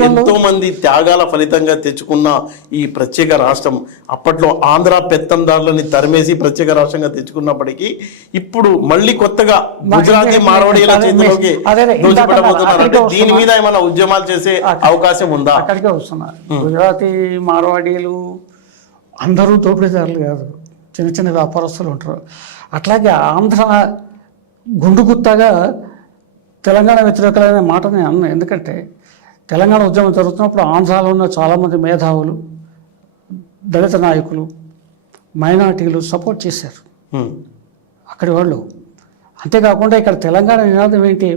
ఎంతో మంది త్యాగాల ఫలితంగా తెచ్చుకున్న ఈ ప్రత్యేక రాష్ట్రం అప్పట్లో ఆంధ్ర పెత్తందారులని తరిమేసి ప్రత్యేక రాష్ట్రంగా తెచ్చుకున్నప్పటికీ ఇప్పుడు మళ్ళీ కొత్తగా గుజరాతీ మార్వాడీల చేతిలోకి దోచిపెట్టబోతున్నారు దీని. మీద ఏమైనా ఉద్యమాలు చేసే అవకాశం ఉందా? అక్కడికే వస్తున్నారు గుజరాతీ మార్వాడీలు అందరూ దోపిడీదారులు కాదు. చిన్న చిన్న వ్యాపారస్తులు ఉంటారు. అట్లాగే ఆంధ్ర గుండు గుత్తగా తెలంగాణ వ్యతిరేకమైన మాట నేను అన్నా. ఎందుకంటే తెలంగాణ ఉద్యమం జరుగుతున్నప్పుడు ఆంధ్రాలో ఉన్న చాలామంది మేధావులు దళిత నాయకులు మైనార్టీలు సపోర్ట్ చేశారు. అక్కడి వాళ్ళు. అంతేకాకుండా ఇక్కడ తెలంగాణ నినాదం ఏంటి?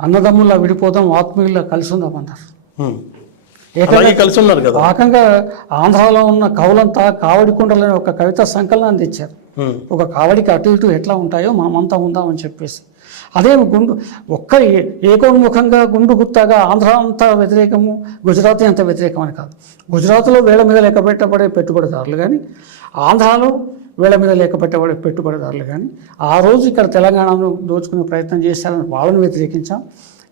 అన్నదమ్ముల్లా విడిపోదాం ఆత్మీయుల్లా కలిసి ఉందాం అన్నారు. ఏకంగా కలిసి ఉన్నారు కదా? పాకంగా ఆంధ్రాలో ఉన్న కవులంతా కావడి కుండలని ఒక కవిత సంకలనాన్ని తెచ్చారు. ఒక కావడికి అటు ఇటు ఎట్లా ఉంటాయో మనమంతా ఉందామని చెప్పేసి. అదే గుండు ఒక్క ఏ- ఏకోన్ముఖంగా గుండు గుత్తాగా ఆంధ్ర అంత వ్యతిరేకము గుజరాతీ అంత వ్యతిరేకం అని కాదు. గుజరాత్లో వేళ మీద లెక్క పెట్టబడే పెట్టుబడిదారులు కానీ ఆంధ్రాలో వేళ మీద లెక్క పెట్టబడే పెట్టుబడిదారులు కానీ ఆ రోజు ఇక్కడ తెలంగాణను దోచుకునే ప్రయత్నం చేశారని వాళ్ళని వ్యతిరేకించాం.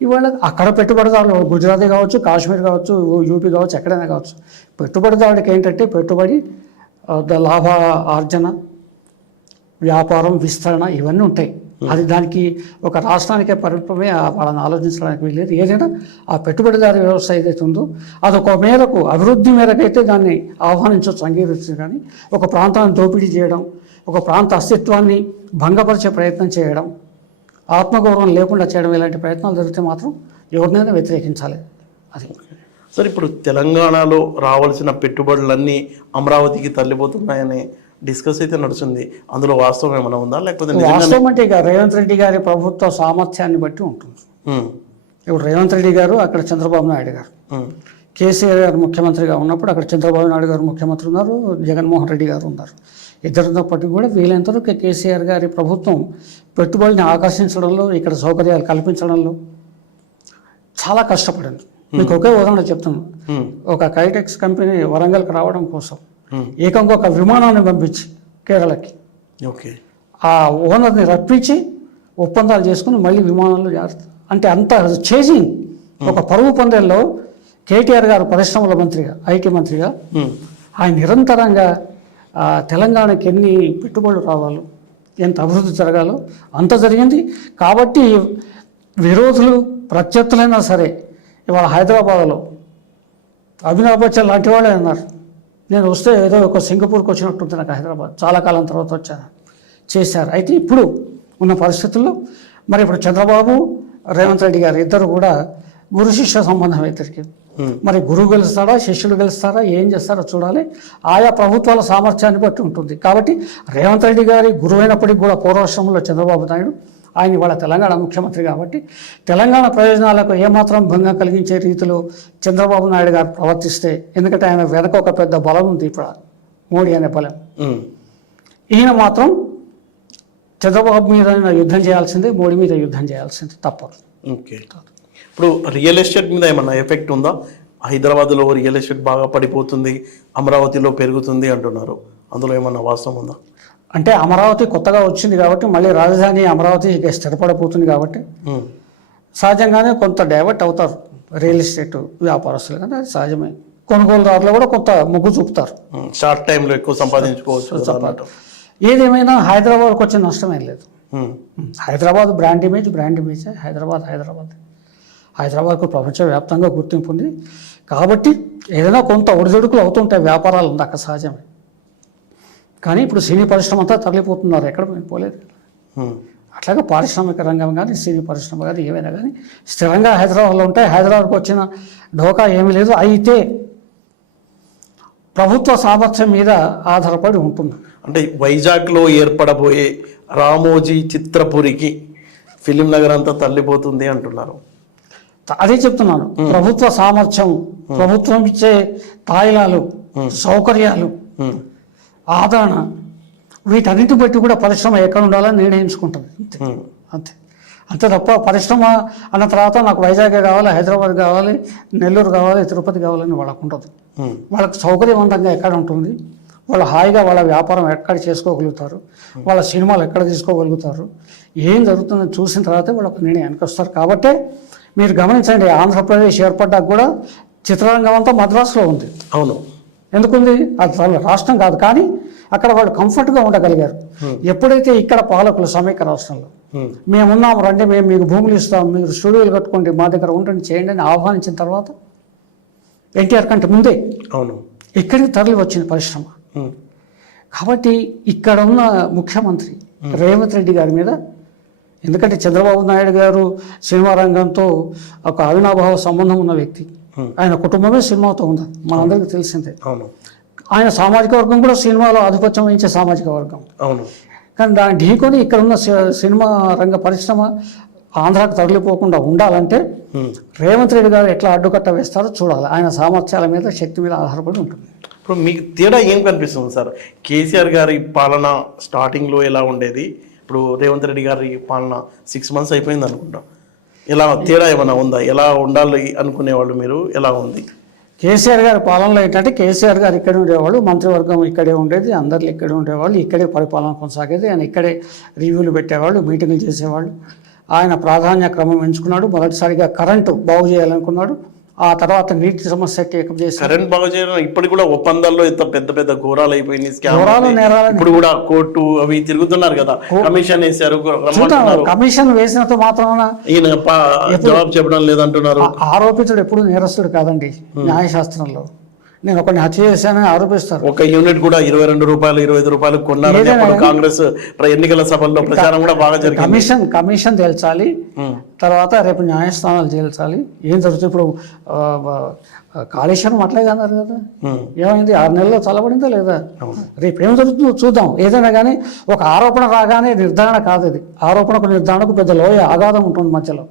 ఇవాళ అక్కడ పెట్టుబడిదారులు గుజరాతీ కావచ్చు కాశ్మీర్ కావచ్చు యూపీ కావచ్చు ఎక్కడైనా కావచ్చు. పెట్టుబడిదారుడికి ఏంటంటే పెట్టుబడి ద- లాభ ఆర్జన వ్యాపారం విస్తరణ ఇవన్నీ ఉంటాయి. అది దానికి ఒక రాష్ట్రానికే పరిమితమే వాళ్ళని ఆలోచించడానికి వెళ్ళేది ఏదైనా ఆ పెట్టుబడిదారు వ్యవస్థ ఏదైతే ఉందో అదొక మేరకు అభివృద్ధి మేరకైతే దాన్ని ఆహ్వానించవచ్చు అంగీకరించు కానీ ఒక ప్రాంతాన్ని దోపిడీ చేయడం ఒక ప్రాంత అస్తిత్వాన్ని భంగపరిచే ప్రయత్నం చేయడం ఆత్మగౌరవం లేకుండా చేయడం ఇలాంటి ప్రయత్నాలు జరిగితే మాత్రం ఎవరినైనా వ్యతిరేకించాలి. అది. సరే ఇప్పుడు తెలంగాణలో రావాల్సిన పెట్టుబడులన్నీ అమరావతికి తల్లిపోతున్నాయని డిస్కస్ అయితే నడుస్తుంది. అందులో వాస్తవం ఏమైనా ఉందా? లేకపోతే వాస్తవం అంటే ఇక రేవంత్ రెడ్డి గారి ప్రభుత్వ సామర్థ్యాన్ని బట్టి ఉంటుంది. ఇప్పుడు రేవంత్ రెడ్డి గారు అక్కడ చంద్రబాబు నాయుడు గారు. కేసీఆర్ గారు ముఖ్యమంత్రిగా ఉన్నప్పుడు అక్కడ చంద్రబాబు నాయుడు గారు ముఖ్యమంత్రి ఉన్నారు జగన్మోహన్ రెడ్డి గారు ఉన్నారు. ఇద్దరితోపాటు కూడా వీలైనంత వరకు కేసీఆర్ గారి ప్రభుత్వం పెట్టుబడిని ఆకర్షించడంలో ఇక్కడ సౌకర్యాలు కల్పించడంలో చాలా కష్టపడింది. మీకు ఒకే ఉదాహరణ చెప్తున్నాను ఉమ్, ఒక కైటెక్స్ కంపెనీ వరంగల్కి రావడం కోసం. ఏకంగా ఒక విమానాన్ని పంపించి కేరళకి. ఓకే. ఆ ఓనర్ని రప్పించి ఒప్పందాలు చేసుకుని మళ్ళీ విమానాల్లో జాగ్రత్త అంటే అంత చేసింగ్ ఒక పరువు పందెంలో కేటీఆర్ గారు పరిశ్రమల మంత్రిగా ఐటీ మంత్రిగా ఆయన నిరంతరంగా తెలంగాణకి ఎన్ని పెట్టుబడులు రావాలో ఎంత అభివృద్ధి జరగాలో అంత జరిగింది. కాబట్టి విరోధులు ప్రత్యర్థులైనా సరే ఇవాళ హైదరాబాద్లో అభినవ్ బచ్చన్ లాంటి వాళ్ళే అన్నారు నేను వస్తే ఏదో ఒక సింగపూర్కి వచ్చినట్టుంది నాకు హైదరాబాద్. చాలా కాలం తర్వాత వచ్చాను చేశారు. అయితే ఇప్పుడు ఉన్న పరిస్థితుల్లో మరి ఇప్పుడు చంద్రబాబు రేవంత్ రెడ్డి గారు ఇద్దరు కూడా గురు శిష్య సంబంధం ఇద్దరికి మరి గురువు గెలుస్తాడా శిష్యుడు గెలుస్తారా ఏం చేస్తారో చూడాలి. ఆయా ప్రభుత్వాల సామర్థ్యాన్ని బట్టి ఉంటుంది. కాబట్టి రేవంత్ రెడ్డి గారి గురువు అయినప్పటికీ కూడా పూర్వశ్రమంలో చంద్రబాబు నాయుడు ఆయన ఇవాళ తెలంగాణ ముఖ్యమంత్రి కాబట్టి తెలంగాణ ప్రయోజనాలకు ఏమాత్రం భంగం కలిగించే రీతిలో చంద్రబాబు నాయుడు గారు ప్రవర్తిస్తే ఎందుకంటే ఆయన వెనక ఒక పెద్ద బలం ఉంది ఇప్పుడు మోడీ అనే బలం. ఈయన మాత్రం చంద్రబాబు మీద యుద్ధం చేయాల్సిందే మోడీ మీద యుద్ధం చేయాల్సిందే తప్పదు. ఓకే. ఇప్పుడు రియల్ ఎస్టేట్ మీద ఏమన్నా ఎఫెక్ట్ ఉందా? హైదరాబాద్లో రియల్ ఎస్టేట్ బాగా పడిపోతుంది అమరావతిలో పెరుగుతుంది అంటున్నారు. అందులో ఏమన్నా వాస్తవం ఉందా? అంటే అమరావతి కొత్తగా వచ్చింది కాబట్టి మళ్ళీ రాజధాని అమరావతి ఇక స్థిరపడిపోతుంది కాబట్టి సహజంగానే కొంత డైవర్ట్ అవుతారు రియల్ ఎస్టేట్ వ్యాపారస్తులు కానీ అది సహజమే. కొనుగోలుదారులు కూడా కొంత మొగ్గు చూపుతారు. షార్ట్ టైంలో ఎక్కువ సంపాదించుకోవచ్చు ఏదేమైనా హైదరాబాద్కి వచ్చే నష్టమేం లేదు. Hyderabad brand image brand image Hyderabad Hyderabad. హైదరాబాద్కు ప్రపంచవ్యాప్తంగా గుర్తింపు ఉంది. కాబట్టి ఏదైనా కొంత ఒడిదొడుకులు అవుతుంటాయి వ్యాపారాలు ఉంది అక్కడ సహజమే. కానీ ఇప్పుడు సినీ పరిశ్రమ అంతా తరలిపోతున్నారు. ఎక్కడ పోలేదు. అట్లాగే పారిశ్రామిక రంగం కానీ సినీ పరిశ్రమ కానీ ఏమైనా కానీ స్థిరంగా హైదరాబాద్లో ఉంటాయి హైదరాబాద్కు వచ్చిన ఢోకా ఏమీ లేదు. అయితే ప్రభుత్వ సామర్థ్యం మీద ఆధారపడి ఉంటుంది. అంటే వైజాగ్లో ఏర్పడబోయే రామోజీ చిత్రపురికి ఫిలిం నగర్ అంతా తల్లిపోతుంది అంటున్నారు. అదే చెప్తున్నాను. ప్రభుత్వ సామర్థ్యం ప్రభుత్వం ఇచ్చే తాయిలాలు సౌకర్యాలు ఆదరణ. వీటన్నిటి బట్టి కూడా పరిశ్రమ ఎక్కడ ఉండాలని నిర్ణయించుకుంటుంది అంతే. అంతే. అంతే తప్ప పరిశ్రమ అన్న తర్వాత నాకు వైజాగ్ కావాలి హైదరాబాద్ కావాలి నెల్లూరు కావాలి తిరుపతి కావాలని వాళ్ళకు ఉండదు. ఉమ్, వాళ్ళకి సౌకర్యవంతంగా ఎక్కడ ఉంటుంది? వాళ్ళు హాయిగా వాళ్ళ వ్యాపారం ఎక్కడ చేసుకోగలుగుతారు? వాళ్ళ సినిమాలు ఎక్కడ తీసుకోగలుగుతారు? ఏం జరుగుతుందని చూసిన తర్వాతే వాళ్ళు ఒక నిర్ణయానికి వస్తారు. కాబట్టే మీరు గమనించండి ఆంధ్రప్రదేశ్ ఏర్పడ్డాక కూడా చిత్రరంగం అంతా మద్రాసులో ఉంది. అవును. ఎందుకుంది? అది రాష్ట్రం కాదు. కానీ అక్కడ వాళ్ళు కంఫర్ట్గా ఉండగలిగారు. ఎప్పుడైతే ఇక్కడ పాలకులు సమైక్య రాష్ట్రంలో. మేమున్నాం రండి మేము మీకు భూములు ఇస్తాం మీరు స్టూడియోలు కట్టుకోండి మా దగ్గర ఉండండి చేయండి అని ఆహ్వానించిన తర్వాత ఎన్టీఆర్ కంటే ముందే అవును. ఇక్కడికి తరలి వచ్చింది పరిశ్రమ. కాబట్టి ఇక్కడ ఉన్న ముఖ్యమంత్రి రేవంత్ రెడ్డి గారి మీద ఎందుకంటే చంద్రబాబు నాయుడు గారు సినిమా రంగంతో ఒక అవినాభావ సంబంధం ఉన్న వ్యక్తి. ఆయన కుటుంబమే సినిమాతో ఉంది మనందరికీ తెలిసిందే. అవును. ఆయన సామాజిక వర్గం కూడా సినిమాలో ఆధిపత్యం వహించే సామాజిక వర్గం. అవును. కానీ దాన్ని ఢీకొని ఇక్కడ ఉన్న సినిమా రంగ పరిశ్రమ ఆంధ్రాకు తరలిపోకుండా ఉండాలంటే. రేవంత్ రెడ్డి గారు ఎట్లా అడ్డుకట్ట వేస్తారో చూడాలి. ఆయన సామర్థ్యాల మీద శక్తి మీద ఆధారపడి ఉంటుంది. ఇప్పుడు మీకు తేడా ఏం కనిపిస్తుంది సార్? కేసీఆర్ గారి పాలన స్టార్టింగ్లో ఎలా ఉండేది? ఇప్పుడు రేవంత్ రెడ్డి గారి పాలన సిక్స్ మంత్స్ అయిపోయింది అనుకుంటా. ఎలా తేడా ఏమైనా ఉందా? ఎలా ఉండాలి అనుకునేవాళ్ళు మీరు? ఎలా ఉంది? కేసీఆర్ గారి పాలనలో ఏంటంటే కేసీఆర్ గారు ఇక్కడే ఉండేవాళ్ళు మంత్రివర్గం ఇక్కడే ఉండేది అందరిలో ఇక్కడే ఉండేవాళ్ళు ఇక్కడే పరిపాలన కొనసాగేది ఆయన ఇక్కడే రివ్యూలు పెట్టేవాళ్ళు మీటింగ్లు చేసేవాళ్ళు. ఆయన ప్రాధాన్య క్రమం ఎంచుకున్నాడు మొదటిసారిగా కరెంటు బాగు చేయాలనుకున్నాడు. ఆ తర్వాత నీటి సమస్య టేకప్ చేసి కరెంట్ బాగా చేయడం ఇప్పటికి కూడా ఒప్పందాల్లో ఇంత పెద్ద పెద్ద ఘోరాలు అయిపోయినాయి ఘోరాలు. నేరాలు. ఇప్పుడు కూడా కోర్టు అవి తిరుగుతున్నారు కదా. కమిషన్ వేశారు కమిషన్ వేసినంత మాత్రాన ఈయన జవాబు చెప్పడం లేదంటున్నారు. ఆరోపితుడు ఎప్పుడు నేరస్తుడు కాదండి న్యాయశాస్త్రంలో. నేను ఒకరిని హత్య చేశానని ఆరోపిస్తారు. ఒక యూనిట్ కూడా ఇరవై రెండు రూపాయలు ఇరవై ఐదు రూపాయలు అప్పుడు కాంగ్రెస్ ఎన్నికల సభల్లో ప్రచారం కూడా బాగా జరిగింది. కమిషన్ కమిషన్ తేల్చాలి. తర్వాత రేపు న్యాయస్థానాలు తేల్చాలి. ఏం జరుగుతుంది ఇప్పుడు కాళేశ్వరం అట్లాగే అన్నారు కదా. ఏమైంది? ఆరు నెలల్లో చల్లబడిందా లేదా? రేపు ఏం జరుగుతుందో చూద్దాం. ఏదైనా కానీ ఒక ఆరోపణ రాగానే నిర్ధారణ కాదు ఇది. ఆరోపణకు నిర్ధారణకు పెద్ద లోయ ఆఘాతం ఉంటుంది మధ్యలో.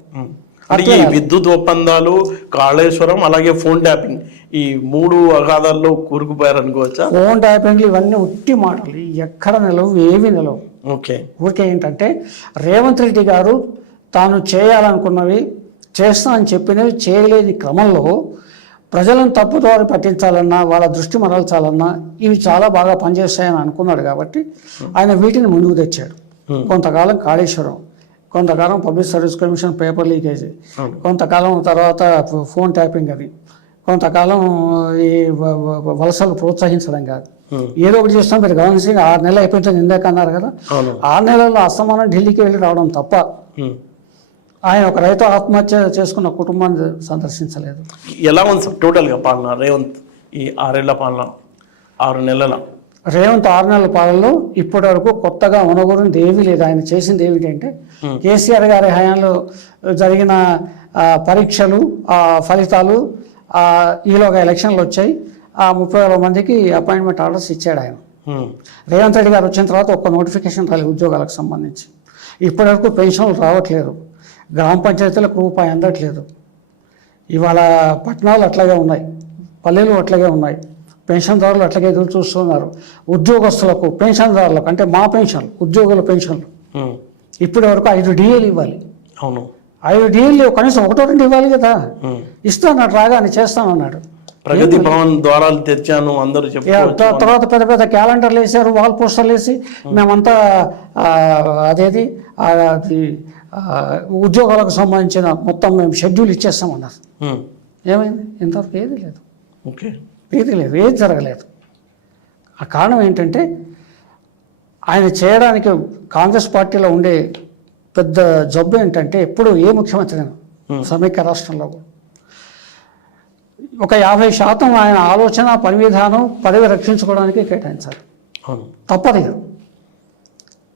అంటే ఈ విద్యుత్ ఒప్పందాలు కాళేశ్వరం అలాగే ఫోన్ ట్యాపింగ్. ఈ మూడు అగాధాల్లో కూరుకుపోయారు అనుకోవచ్చా ఫోన్ ట్యాపింగ్లు ఇవన్నీ ఉట్టి మాటలు. ఎక్కడ నిలవు ఏవి నిలవు. ఓకే. ఊరికే ఏంటంటే రేవంత్ రెడ్డి గారు తాను చేయాలనుకున్నవి చేస్తానని చెప్పినవి చేయలేని క్రమంలో ప్రజలను తప్పుదారి పట్టించాలన్నా వాళ్ళ దృష్టి మరల్చాలన్నా ఇవి చాలా బాగా పనిచేస్తాయని అనుకున్నాడు కాబట్టి ఆయన వీటిని ముందుకు తెచ్చాడు. కొంతకాలం కాళేశ్వరం. కొంతకాలం public service commission paper leakage. కొంతకాలం తర్వాత ఫోన్ ట్యాపింగ్ అది. కొంతకాలం ఈ వలసలు ప్రోత్సహించడం కాదు. ఏదో ఒకటి చేస్తాం మీరు గమనించి ఆరు నెలలు అయిపోయింది ఇందాక అన్నారు కదా. ఆరు నెలల్లో అస్తమానం ఢిల్లీకి వెళ్ళి రావడం తప్ప. ఆయన ఒక రైతు ఆత్మహత్య చేసుకున్న కుటుంబాన్ని సందర్శించలేదు. ఎలా ఉంది సార్? టోటల్గా పాలన రేవంత్ ఈ ఆరేళ్ళ పాలన ఆరు నెలల. రేవంత్ ఆరు నెలల పాలనలో ఇప్పటి వరకు కొత్తగా ఉనగూరింది ఏమీ లేదు. ఆయన చేసింది ఏమిటంటే కేసీఆర్ గారి హయాంలో జరిగిన పరీక్షలు ఫలితాలు ఈలోగా ఎలక్షన్లు వచ్చాయి. ఆ ముప్పై వేల మందికి అపాయింట్మెంట్ ఆర్డర్స్ ఇచ్చాడు ఆయన. రేవంత్ రెడ్డి గారు వచ్చిన తర్వాత ఒక్క నోటిఫికేషన్ రాలేదు ఉద్యోగాలకు సంబంధించి. ఇప్పటివరకు పెన్షన్లు రావట్లేదు. గ్రామ పంచాయతీలకు రూపాయి అందట్లేదు. ఇవాళ పట్టణాలు అట్లాగే ఉన్నాయి. పల్లెలు అట్లాగే ఉన్నాయి. పెన్షన్దారులు అట్లాగే ఎదురు చూస్తున్నారు. ఉద్యోగస్తులకు పెన్షన్దారులకు అంటే మా పెన్షన్లు ఉద్యోగుల పెన్షన్లు. ఇప్పటి వరకు ఐదు డిఏలు ఇవ్వాలి. అవును. ఐదు డిఏలు కనీసం ఒకటో రెండు ఇవ్వాలి కదా. ఇస్తానన్నాడు రాగానే చేస్తానన్నాడు ప్రగతి భవన్ ద్వారాలు తెరిచాను అందరూ తర్వాత పెద్ద పెద్ద క్యాలెండర్లు వేసారు వాల్ పోస్టర్లు వేసి మేమంతా అదేది ఉద్యోగాలకు సంబంధించిన మొత్తం మేము షెడ్యూల్ ఇచ్చేస్తామన్నారు. ఏమైంది? ఇంతవరకు ఏది లేదు. ఓకే. ఏది లేదు ఏది జరగలేదు. ఆ కారణం ఏంటంటే ఆయన చేయడానికి కాంగ్రెస్ పార్టీలో ఉండే పెద్ద జబ్బు ఏంటంటే ఎప్పుడు ఏ ముఖ్యమంత్రి సమైక్య రాష్ట్రంలో ఒక యాభై శాతం ఆయన ఆలోచన పని విధానం పదవి రక్షించుకోవడానికి కేటాయించాలి. తప్పదు.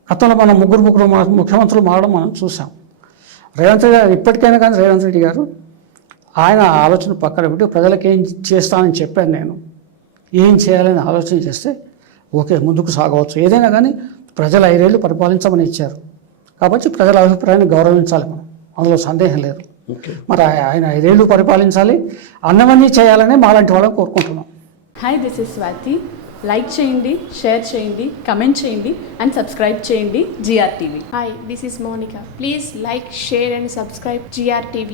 గతంలో మనం ముగ్గురు ముగ్గురు ముఖ్యమంత్రులు మారడం మనం చూసాం. రేవంత్ రెడ్డి గారు ఇప్పటికైనా కానీ రేవంత్ రెడ్డి గారు ఆయన ఆలోచన పక్కన పెట్టి ప్రజలకు ఏం చేస్తానని చెప్పాను నేను. ఏం చేయాలని ఆలోచన చేస్తే ఓకే ముందుకు సాగవచ్చు. ఏదైనా కానీ ప్రజలు ఐదేళ్ళు పరిపాలించమని ఇచ్చారు. కాబట్టి ప్రజల అభిప్రాయాన్ని గౌరవించాలి మనం. అందులో సందేహం లేదు. ఓకే. మరి ఆయ- ఆయన ఐదేళ్ళు పరిపాలించాలి. అన్నవన్నీ చేయాలని మాలాంటి వాళ్ళని కోరుకుంటున్నాం. Hi this is Swathi like చేయండి షేర్ చేయండి కమెంట్ చేయండి అండ్ సబ్స్క్రైబ్ చేయండి G R TV Hi, this is Monica. Please like, share, and subscribe GRTV.